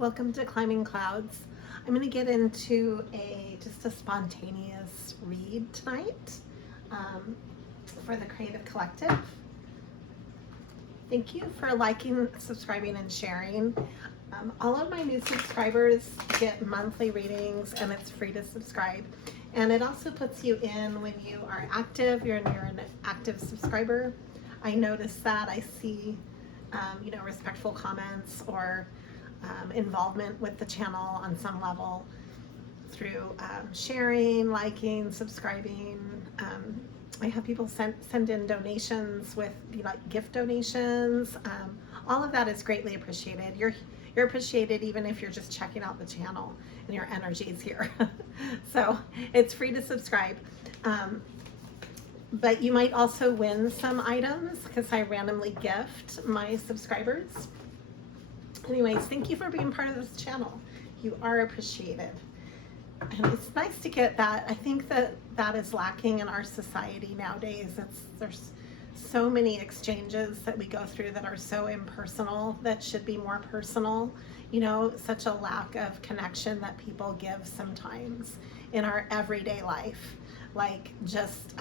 Welcome to Climbing Clouds. I'm going to get into just a spontaneous read tonight for the Creative Collective. Thank you for liking, subscribing, and sharing. All of my new subscribers get monthly readings, and it's free to subscribe. And it also puts you in when you are active. You're an active subscriber. I notice that. I see respectful comments or involvement with the channel on some level through sharing, liking, subscribing. I have people send in donations with gift donations. All of that is greatly appreciated. You're appreciated even if you're just checking out the channel and your energy is here. So it's free to subscribe. But you might also win some items because I randomly gift my subscribers. Anyways, thank you for being part of this channel. You are appreciated. And it's nice to get that. I think that is lacking in our society nowadays. There's so many exchanges that we go through that are so impersonal that should be more personal. Such a lack of connection that people give sometimes in our everyday life, like just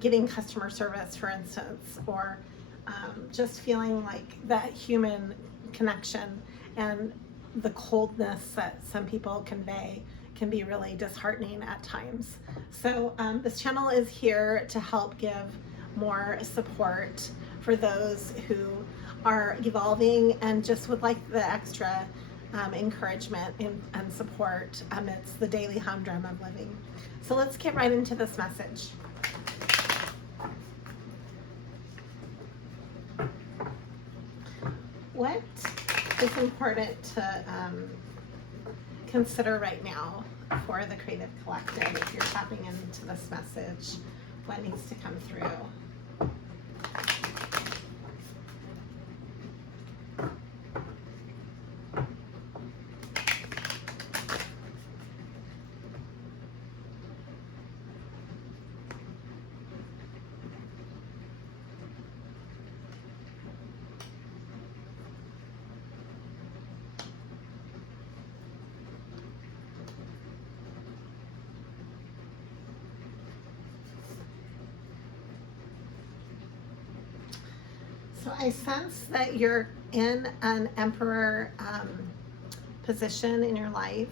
getting customer service, for instance, or just feeling like that human connection, and the coldness that some people convey can be really disheartening at times. So this channel is here to help give more support for those who are evolving and just would like the extra encouragement and support amidst the daily humdrum of living. So let's get right into this message. What is important to consider right now for the Creative Collective if you're tapping into this message? What needs to come through? So I sense that you're in an emperor position in your life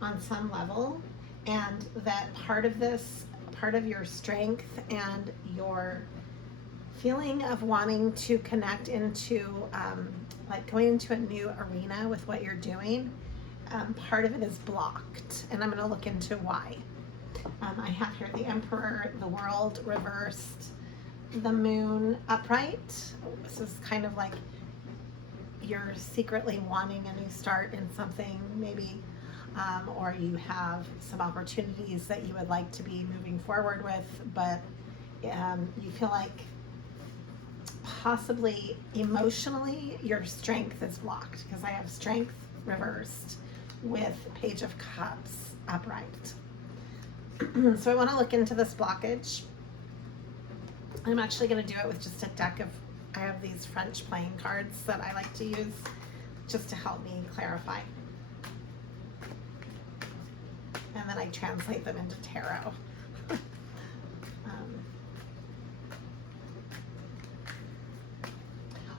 on some level, and that part of your strength and your feeling of wanting to connect into like going into a new arena with what you're doing, part of it is blocked, and I'm going to look into why. I have here the Emperor, the World reversed, the Moon upright. This is kind of like you're secretly wanting a new start in something, maybe, or you have some opportunities that you would like to be moving forward with, but you feel like possibly emotionally your strength is blocked, because I have Strength reversed with Page of Cups upright. So I want to look into this blockage. I'm actually going to do it with just a deck of, I have these French playing cards that I like to use just to help me clarify. And then I translate them into tarot.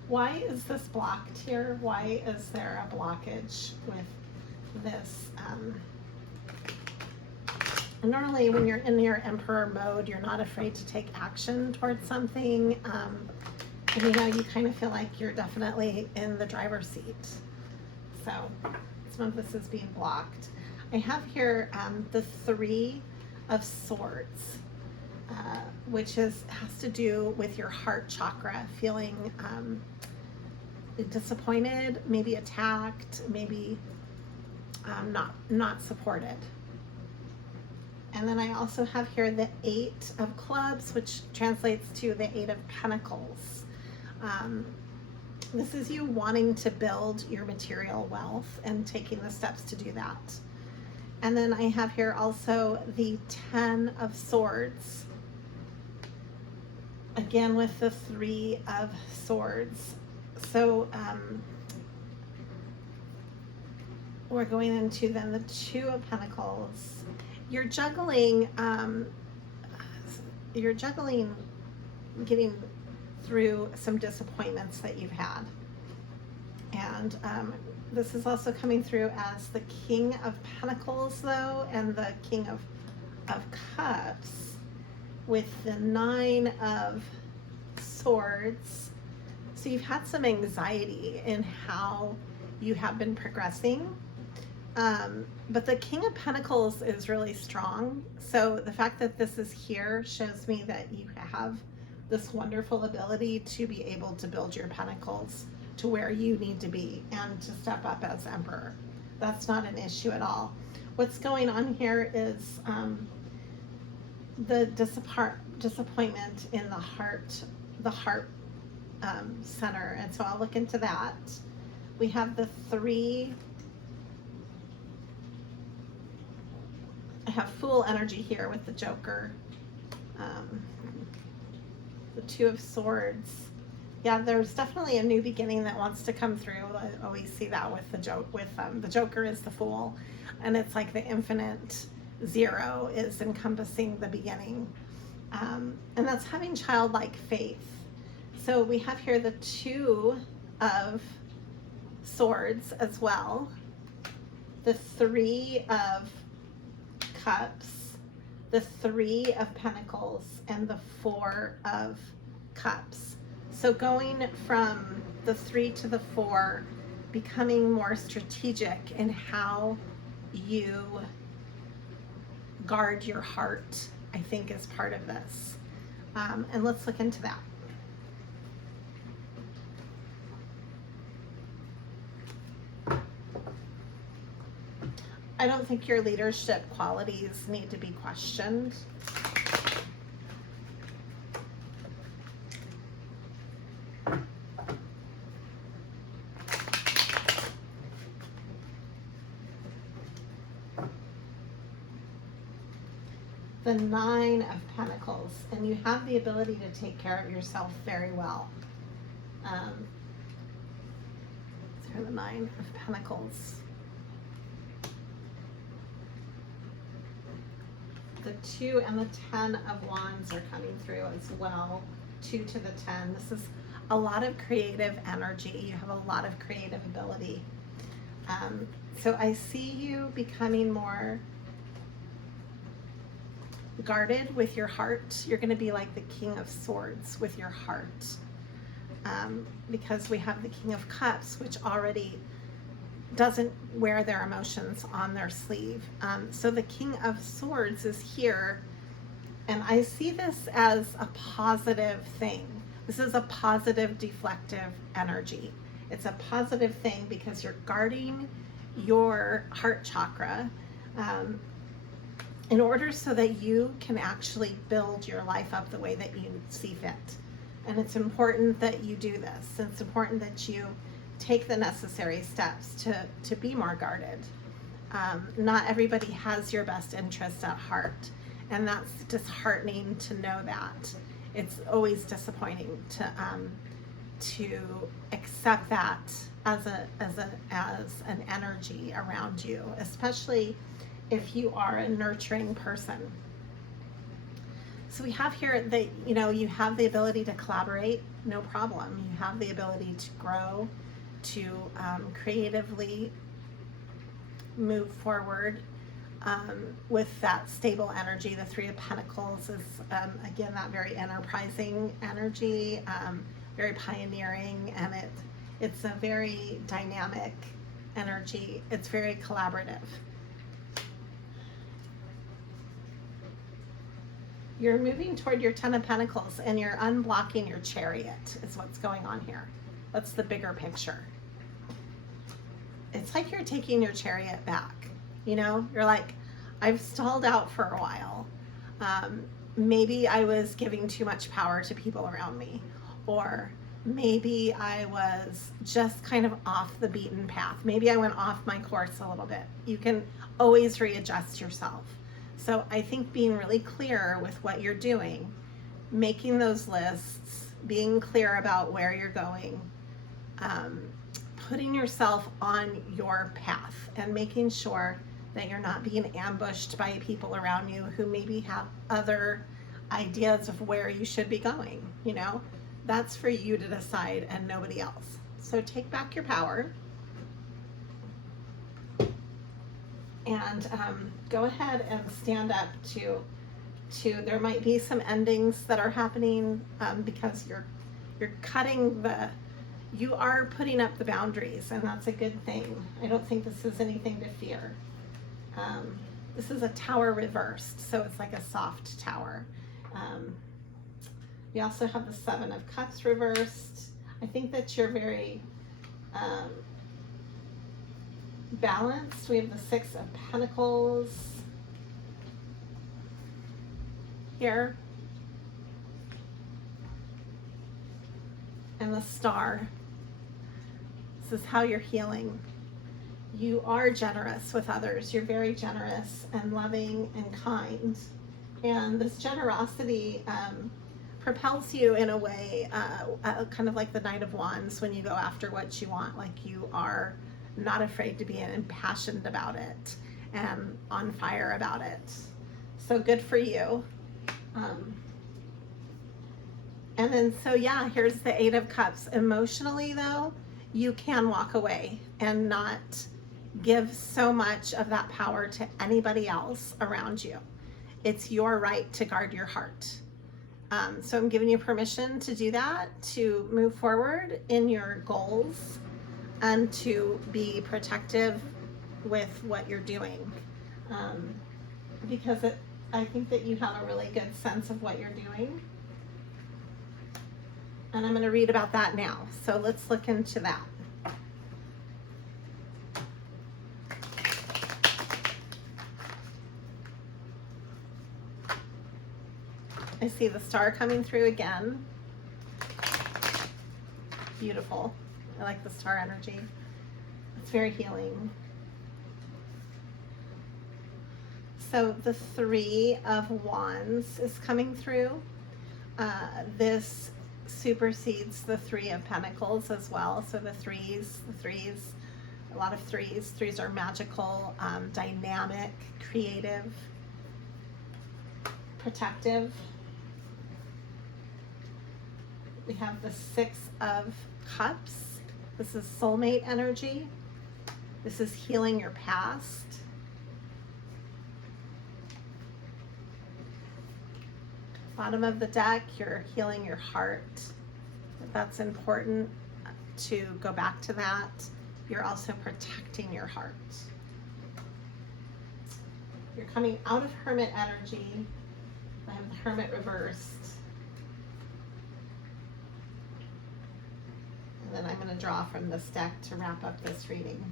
Why is this blocked here? Why is there a blockage with this? Normally when you're in your emperor mode, you're not afraid to take action towards something. And you kind of feel like you're definitely in the driver's seat. So some of this is being blocked. I have here the Three of Swords, which has to do with your heart chakra, feeling disappointed, maybe attacked, maybe not supported. And then I also have here the Eight of Clubs, which translates to the Eight of Pentacles. This is you wanting to build your material wealth and taking the steps to do that. And then I have here also the Ten of Swords, again with the Three of Swords. So we're going into then the Two of Pentacles. You're juggling, getting through some disappointments that you've had. And this is also coming through as the King of Pentacles, though, and the King of Cups with the Nine of Swords. So you've had some anxiety in how you have been progressing. But the King of Pentacles is really strong. So the fact that this is here shows me that you have this wonderful ability to be able to build your pentacles to where you need to be and to step up as Emperor. That's not an issue at all. What's going on here is the disappointment in the heart center. And so I'll look into that. We have the Three. I have Fool energy here with the Joker. The Two of Swords. Yeah, there's definitely a new beginning that wants to come through. I always see that with the the Joker is the Fool, and it's like the infinite zero is encompassing the beginning, and that's having childlike faith. So we have here the Two of Swords as well, the Three of Cups, the Three of Pentacles, and the Four of Cups. So going from the 3 to the 4, becoming more strategic in how you guard your heart, I think is part of this. And let's look into that. I don't think your leadership qualities need to be questioned. The Nine of Pentacles, and you have the ability to take care of yourself very well. So the Nine of Pentacles. The 2 and the 10 of Wands are coming through as well. 2 to the 10. This is a lot of creative energy. You have a lot of creative ability. So I see you becoming more guarded with your heart. You're going to be like the King of Swords with your heart, because we have the King of Cups, which already doesn't wear their emotions on their sleeve. So the King of Swords is here, and I see this as a positive thing. This is a positive deflective energy. It's a positive thing because you're guarding your heart chakra in order so that you can actually build your life up the way that you see fit. And it's important that you do this. It's important that you take the necessary steps to be more guarded. Not everybody has your best interests at heart, and that's disheartening to know that. It's always disappointing to accept that as an energy around you, especially if you are a nurturing person. So we have here that, you know, you have the ability to collaborate, no problem. You have the ability to grow, to creatively move forward with that stable energy. The Three of Pentacles is, again, that very enterprising energy, very pioneering, and it's a very dynamic energy. It's very collaborative. You're moving toward your Ten of Pentacles, and you're unblocking your Chariot is what's going on here. That's the bigger picture. It's like you're taking your Chariot back. You know, you're like, I've stalled out for a while. Maybe I was giving too much power to people around me, or maybe I was just kind of off the beaten path. Maybe I went off my course a little bit. You can always readjust yourself. So I think being really clear with what you're doing, making those lists, being clear about where you're going, putting yourself on your path and making sure that you're not being ambushed by people around you who maybe have other ideas of where you should be going. You know, that's for you to decide and nobody else. So take back your power and go ahead and stand up to there might be some endings that are happening because you're cutting you are putting up the boundaries, and that's a good thing. I don't think this is anything to fear. This is a tower reversed, so it's like a soft tower. We also have the 7 of Cups reversed. I think that you're very balanced. We have the 6 of Pentacles here. And the Star. This is how you're healing. You are generous with others. You're very generous and loving and kind. And this generosity propels you in a way, kind of like the Knight of Wands when you go after what you want. Like you are not afraid to be impassioned about it and on fire about it. So good for you. And then, so yeah, here's the 8 of Cups. Emotionally though, you can walk away and not give so much of that power to anybody else around you. It's your right to guard your heart. So I'm giving you permission to do that, to move forward in your goals and to be protective with what you're doing. Because I think that you have a really good sense of what you're doing. And I'm going to read about that now. So let's look into that. I see the Star coming through again. Beautiful. I like the Star energy. It's very healing. So the 3 of Wands is coming through. This supersedes the 3 of Pentacles as well. So the threes, a lot of threes. Threes are magical, dynamic, creative, protective. We have the 6 of Cups. This is soulmate energy. This is healing your past. Bottom of the deck, you're healing your heart. That's important to go back to that. You're also protecting your heart. You're coming out of Hermit energy. I have the Hermit reversed. And then I'm going to draw from this deck to wrap up this reading.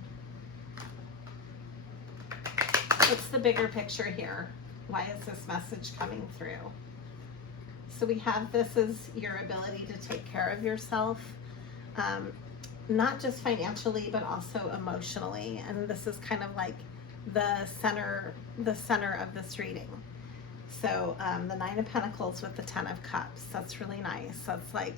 What's the bigger picture here? Why is this message coming through? So we have, this is your ability to take care of yourself, not just financially, but also emotionally. And this is kind of like the center of this reading. So the 9 of Pentacles with the 10 of Cups, that's really nice. That's like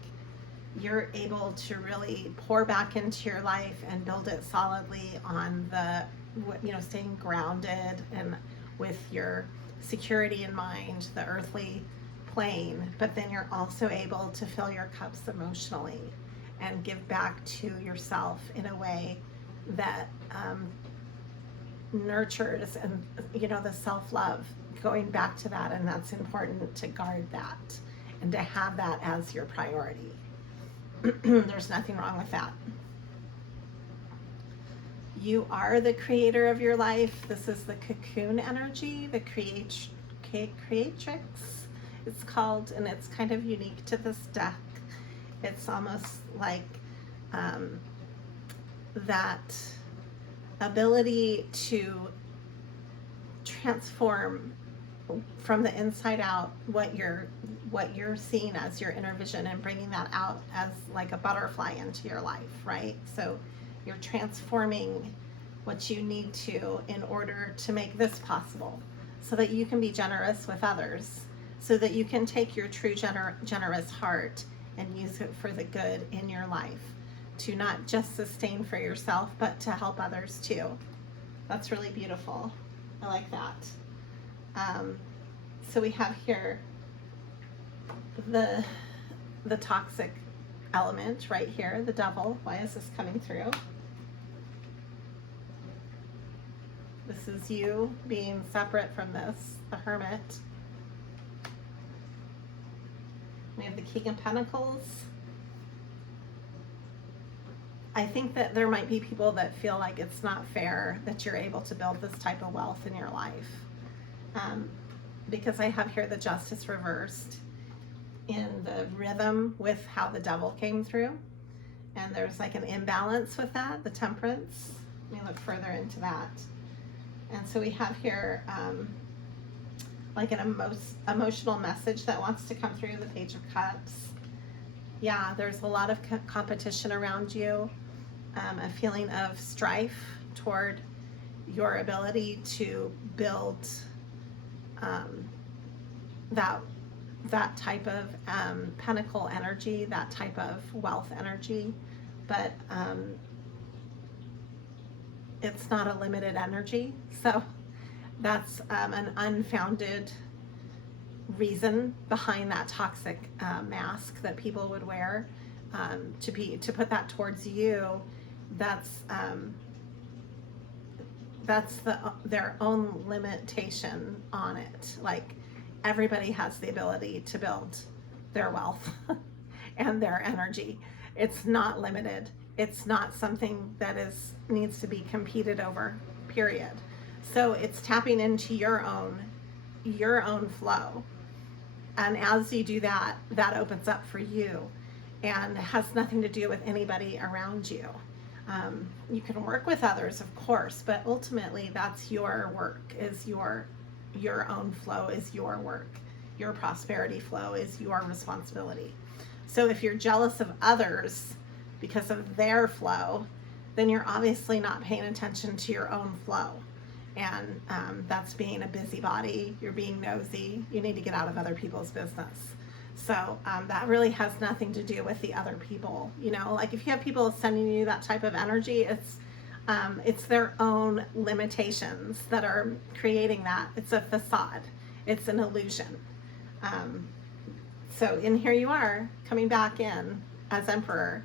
you're able to really pour back into your life and build it solidly on the, staying grounded and with your security in mind, the earthly plane, but then you're also able to fill your cups emotionally and give back to yourself in a way that nurtures and the self-love, going back to that. And that's important to guard that and to have that as your priority. There's nothing wrong with that. You are the creator of your life. This is the cocoon energy, the creatrix it's called, and it's kind of unique to this deck. It's almost like that ability to transform from the inside out what you're seeing as your inner vision and bringing that out as like a butterfly into your life, right? So you're transforming what you need to in order to make this possible, so that you can be generous with others, so that you can take your true generous heart and use it for the good in your life. to not just sustain for yourself, but to help others too. That's really beautiful. I like that. So we have here the toxic element right here, the devil. Why is this coming through? This is you being separate from this, the Hermit. We have the King of Pentacles. I think that there might be people that feel like it's not fair that you're able to build this type of wealth in your life. Because I have here the Justice reversed in the rhythm with how the devil came through. And there's like an imbalance with that, the Temperance. Let me look further into that. And so we have here like an emotional message that wants to come through, the Page of Cups. Yeah, there's a lot of competition around you, a feeling of strife toward your ability to build that type of pentacle energy, that type of wealth energy, but it's not a limited energy. So that's an unfounded reason behind that toxic mask that people would wear to put that towards you. That's their own limitation on it. Like, everybody has the ability to build their wealth and their energy. It's not limited. It's not something that needs to be competed over, period. So it's tapping into your own flow. And as you do that, that opens up for you and has nothing to do with anybody around you. You can work with others, of course, but ultimately that's your work, is your own flow is your work. Your prosperity flow is your responsibility. So if you're jealous of others because of their flow, then you're obviously not paying attention to your own flow. And that's being a busybody. You're being nosy. You need to get out of other people's business. So that really has nothing to do with the other people. You know, like if you have people sending you that type of energy, it's their own limitations that are creating that. It's a facade. It's an illusion. So in here you are coming back in as Emperor,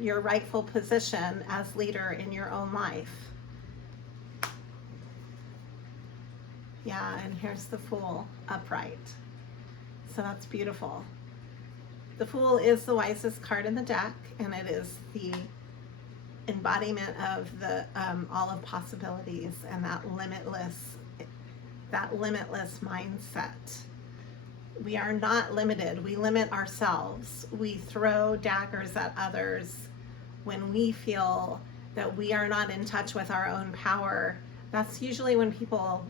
your rightful position as leader in your own life. Yeah, and here's the Fool upright. So that's beautiful. The Fool is the wisest card in the deck, and it is the embodiment of the all of possibilities and that limitless mindset. We are not limited. We limit ourselves. We throw daggers at others when we feel that we are not in touch with our own power. That's usually when people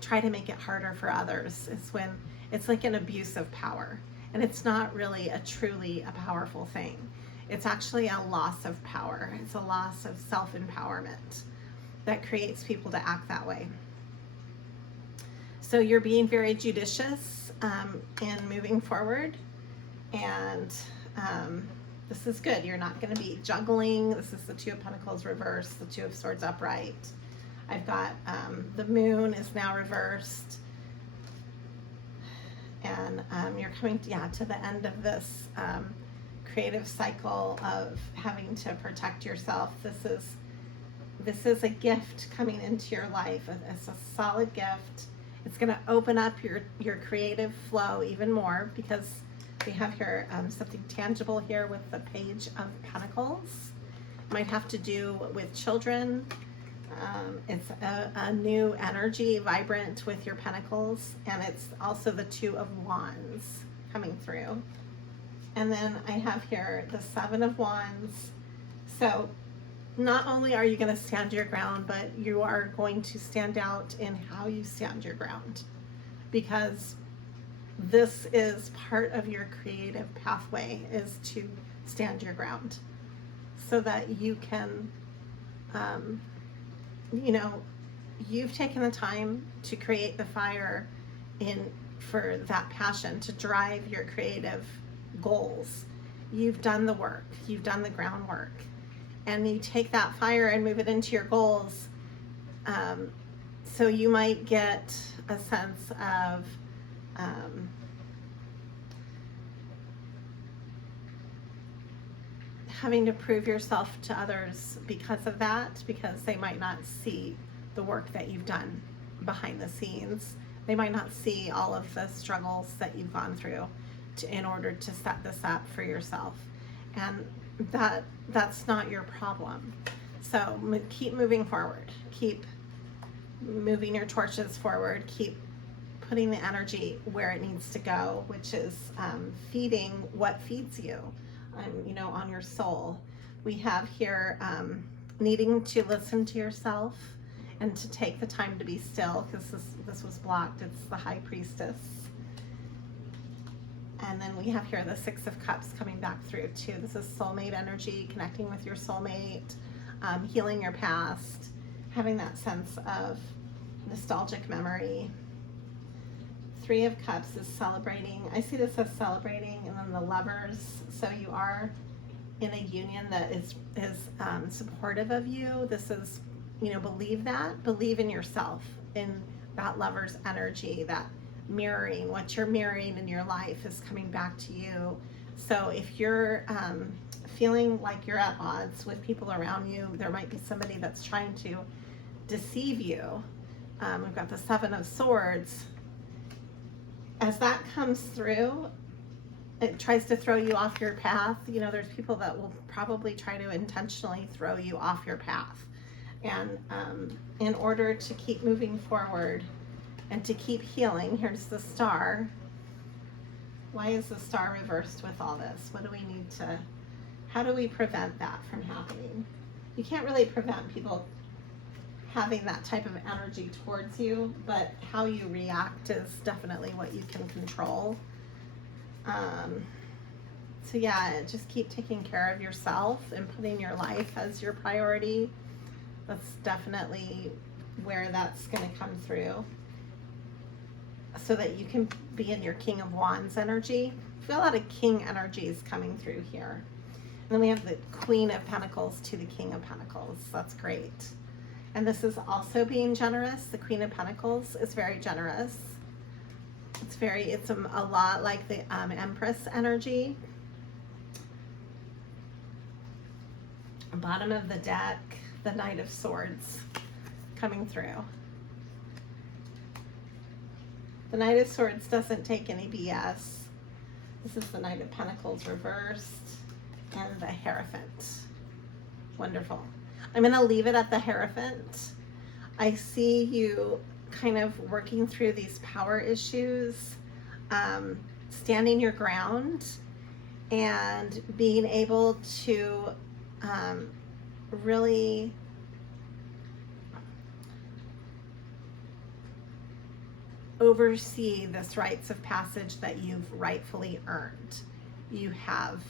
try to make it harder for others. It's when it's like an abuse of power, and it's not really truly a powerful thing. It's actually a loss of power. It's a loss of self-empowerment that creates people to act that way. So you're being very judicious in moving forward, and this is good. You're not going to be juggling. This is the Two of Pentacles reversed, the Two of Swords upright. I've got the Moon is now reversed, and you're coming to the end of this creative cycle of having to protect yourself. This is a gift coming into your life. It's a solid gift. It's going to open up your creative flow even more, because we have here something tangible here with the Page of Pentacles. Might have to do with children. It's a new energy, vibrant with your pentacles, and it's also the Two of Wands coming through. And then I have here the Seven of Wands. So not only are you going to stand your ground, but you are going to stand out in how you stand your ground, because this is part of your creative pathway, is to stand your ground so that you can you've taken the time to create the fire for that passion to drive your creative goals, you've done the work, you've done the groundwork, and you take that fire and move it into your goals. So you might get a sense of having to prove yourself to others because of that, because they might not see the work that you've done behind the scenes. They might not see all of the struggles that you've gone through in order to set this up for yourself. And that's not your problem. So keep moving forward. Keep moving your torches forward. Keep putting the energy where it needs to go, which is feeding what feeds you, on your soul. We have here needing to listen to yourself and to take the time to be still, because this was blocked. It's the High Priestess. And then we have here the Six of Cups coming back through too. This is soulmate energy, connecting with your soulmate, healing your past, having that sense of nostalgic memory. Three of Cups is celebrating. I see this as celebrating, and then the Lovers. So you are in a union that is supportive of you. This is, believe in yourself, in that Lover's energy, that mirroring, what you're mirroring in your life is coming back to you. So if you're feeling like you're at odds with people around you, there might be somebody that's trying to deceive you. We've got the Seven of Swords. As that comes through, it tries to throw you off your path. There's people that will probably try to intentionally throw you off your path. And in order to keep moving forward and to keep healing, here's the Star. Why is the Star reversed with all this? What do we need to, how do we prevent that from happening? You can't really prevent people having that type of energy towards you, but how you react is definitely what you can control. So yeah, just keep taking care of yourself and putting your life as your priority. That's definitely where that's going to come through, so that you can be in your King of Wands energy. I feel a lot of King energies coming through here. And then we have the Queen of Pentacles to the King of Pentacles. That's great. And this is also being generous. The Queen of Pentacles is very generous. It's a lot like the Empress energy. Bottom of the deck, the Knight of Swords coming through. The Knight of Swords doesn't take any BS. This is the Knight of Pentacles reversed, and the Hierophant. Wonderful. I'm going to leave it at the Hierophant. I see you kind of working through these power issues, standing your ground, and being able to really oversee this rites of passage that you've rightfully earned. You have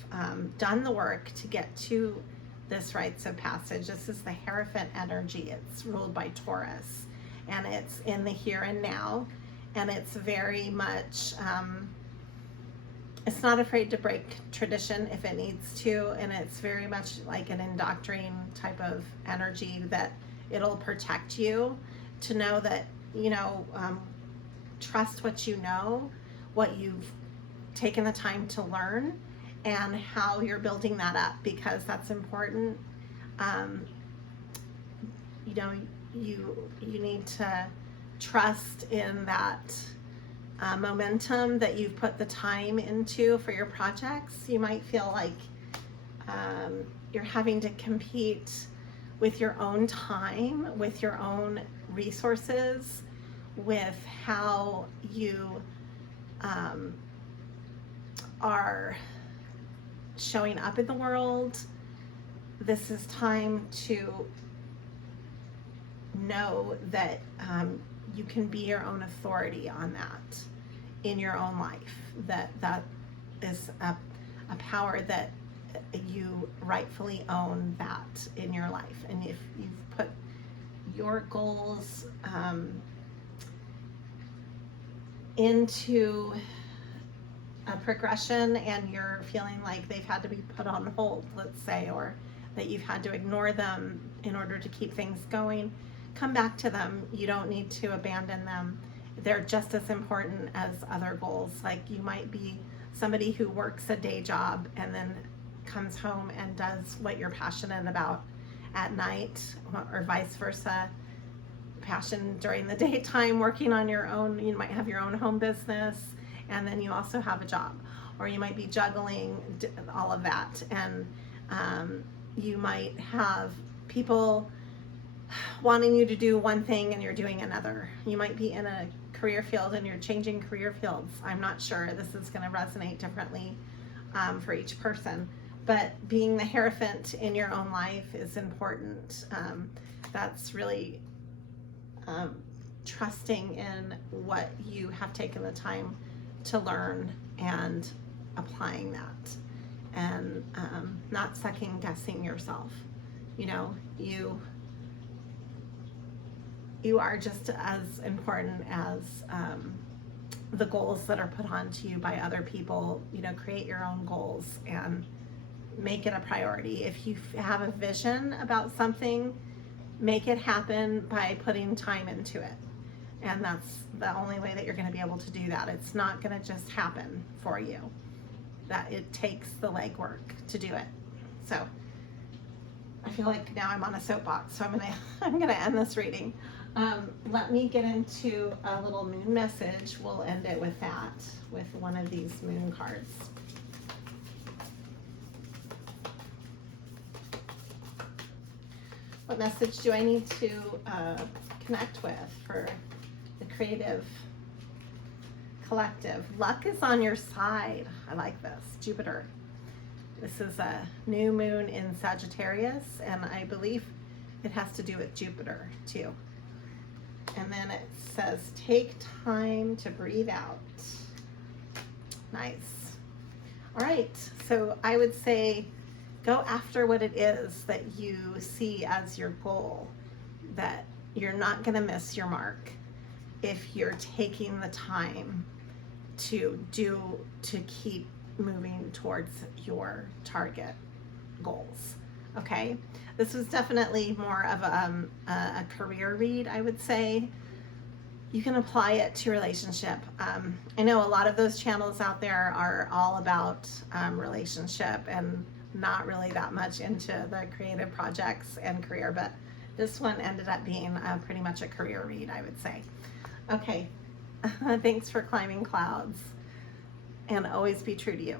done the work to get to this rites of passage. This is the Hierophant energy. It's ruled by Taurus, and it's in the here and now, and it's very much it's not afraid to break tradition if it needs to, and it's very much like an Adventurine type of energy that it'll protect you, to know that trust what you know, what you've taken the time to learn, and how you're building that up, because that's important. You need to trust in that momentum that you've put the time into for your projects. You might feel like you're having to compete with your own time, with your own resources, with how you are showing up in the world. This is time to know that you can be your own authority on that in your own life. That is a power that you rightfully own that in your life. And if you've put your goals into a progression and you're feeling like they've had to be put on hold, let's say, or that you've had to ignore them in order to keep things going, come back to them. You don't need to abandon them. They're just as important as other goals. Like, you might be somebody who works a day job and then comes home and does what you're passionate about at night, or vice versa. Passion during the daytime, working on your own. You might have your own home business, and then you also have a job, or you might be juggling all of that. And you might have people wanting you to do one thing and you're doing another. You might be in a career field and you're changing career fields. I'm not sure. This is going to resonate differently for each person. But being the Hierophant in your own life is important. That's really trusting in what you have taken the time to learn and applying that, and not second guessing yourself. You know, you are just as important as the goals that are put onto you by other people. You know, create your own goals and make it a priority. If you have a vision about something, make it happen by putting time into it. And that's the only way that you're going to be able to do that. It's not going to just happen for you. That it takes the legwork to do it. So I feel like now I'm on a soapbox, so I'm gonna end this reading. Let me get into a little moon message. We'll end it with that, with one of these moon cards. What message do I need to connect with for the creative collective? Luck is on your side. I like this. Jupiter. This is a new moon in Sagittarius, and I believe it has to do with Jupiter too. And then it says, take time to breathe out. Nice. All right, so I would say go after what it is that you see as your goal, that you're not going to miss your mark if you're taking the time to keep moving towards your target goals. Okay, this was definitely more of a career read, I would say. You can apply it to relationship. I know a lot of those channels out there are all about relationship and not really that much into the creative projects and career, but this one ended up being pretty much a career read, I would say. Okay, thanks for climbing clouds, and always be true to you.